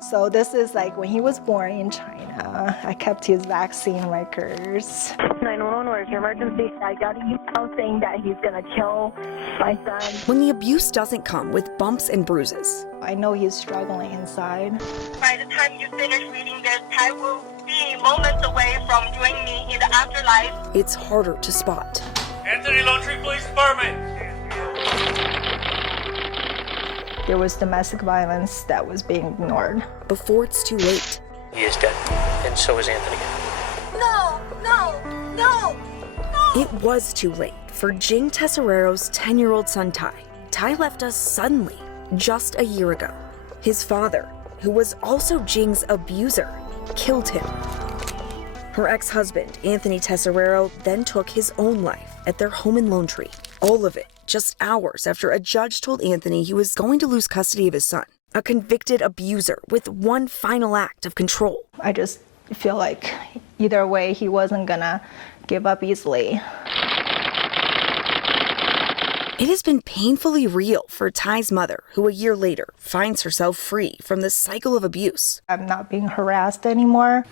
So this is like when he was born in China. I kept his vaccine records. 911, where's your emergency? I got an email saying that he's gonna kill my son. When the abuse doesn't come with bumps and bruises. I know he's struggling inside. By the time you finish reading this, I will be moments away from joining me in the afterlife. It's harder to spot. Anthony Lone Tree Police Department. There was domestic violence that was being ignored. Before it's too late. He is dead, and so is Anthony. No, no, no, no. It was too late for Jing Tesorero's 10-year-old son, Ty. Ty left us suddenly, just a year ago. His father, who was also Jing's abuser, killed him. Her ex-husband, Anthony Tesorero, then took his own life at their home in Lone Tree. All of it just hours after a judge told Anthony he was going to lose custody of his son, a convicted abuser with one final act of control. I just feel like either way, he wasn't gonna give up easily. It has been painfully real for Ty's mother, who a year later finds herself free from the cycle of abuse. I'm not being harassed anymore.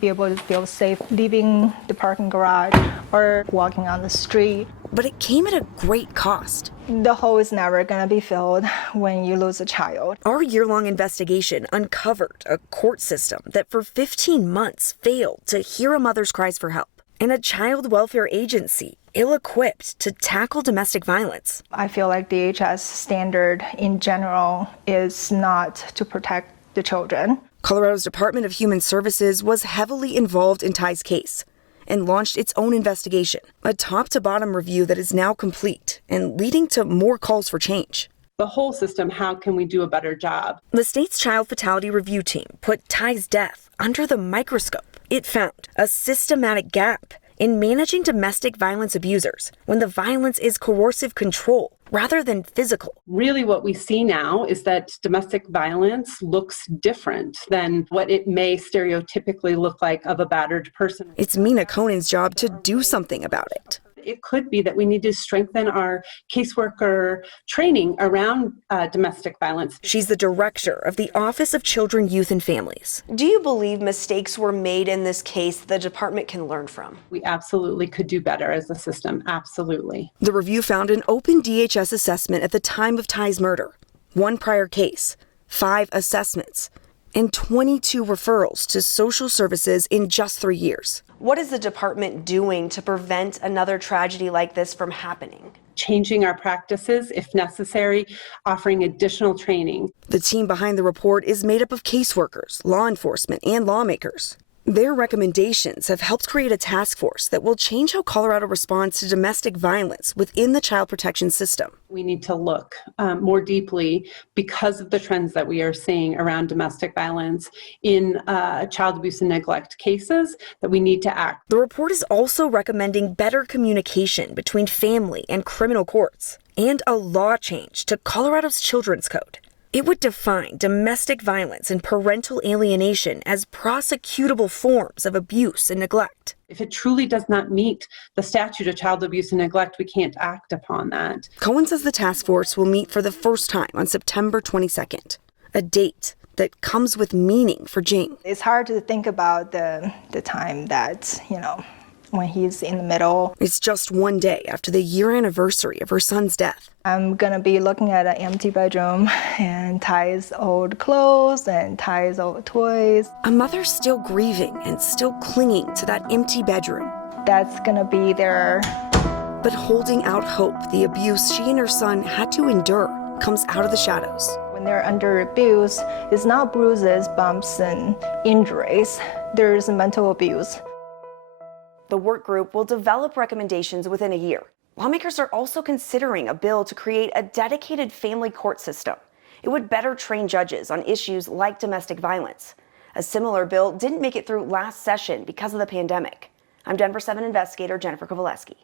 Be able to feel safe leaving the parking garage or walking on the street. But it came at a great cost. The hole is never gonna be filled when you lose a child. Our year-long investigation uncovered a court system that for 15 months failed to hear a mother's cries for help, and a child welfare agency ill-equipped to tackle domestic violence. I feel like DHS standard in general is not to protect the children. Colorado's Department of Human Services was heavily involved in Ty's case and launched its own investigation, a top-to-bottom review that is now complete and leading to more calls for change. The whole system, how can we do a better job? The state's child fatality review team put Ty's death under the microscope. It found a systematic gap in managing domestic violence abusers when the violence is coercive control rather than physical. Really what we see now is that domestic violence looks different than what it may stereotypically look like of a battered person. It's Mina Conan's job to do something about it. It could be that we need to strengthen our caseworker training around domestic violence. She's the director of the Office of Children, Youth, and Families. Do you believe mistakes were made in this case the department can learn from? We absolutely could do better as a system, absolutely. The review found an open DHS assessment at the time of Ty's murder, 1 prior case, 5 assessments, and 22 referrals to social services in just 3 years. What is the department doing to prevent another tragedy like this from happening? Changing our practices, if necessary, offering additional training. The team behind the report is made up of caseworkers, law enforcement, and lawmakers. Their recommendations have helped create a task force that will change how Colorado responds to domestic violence within the child protection system. We need to look more deeply because of the trends that we are seeing around domestic violence in child abuse and neglect cases, that we need to act. The report is also recommending better communication between family and criminal courts and a law change to Colorado's Children's Code. It would define domestic violence and parental alienation as prosecutable forms of abuse and neglect. If it truly does not meet the statute of child abuse and neglect, we can't act upon that. Cohen says the task force will meet for the first time on September 22nd, a date that comes with meaning for Jing. It's hard to think about the time that, when he's in the middle. It's just 1 day after the year anniversary of her son's death. I'm gonna be looking at an empty bedroom and Ty's old clothes and Ty's old toys. A mother still grieving and still clinging to that empty bedroom. That's gonna be there. But holding out hope the abuse she and her son had to endure comes out of the shadows. When they're under abuse, it's not bruises, bumps, and injuries. There's mental abuse. The work group will develop recommendations within a year. Lawmakers are also considering a bill to create a dedicated family court system. It would better train judges on issues like domestic violence. A similar bill didn't make it through last session because of the pandemic. I'm Denver 7 investigator Jennifer Kowaleski.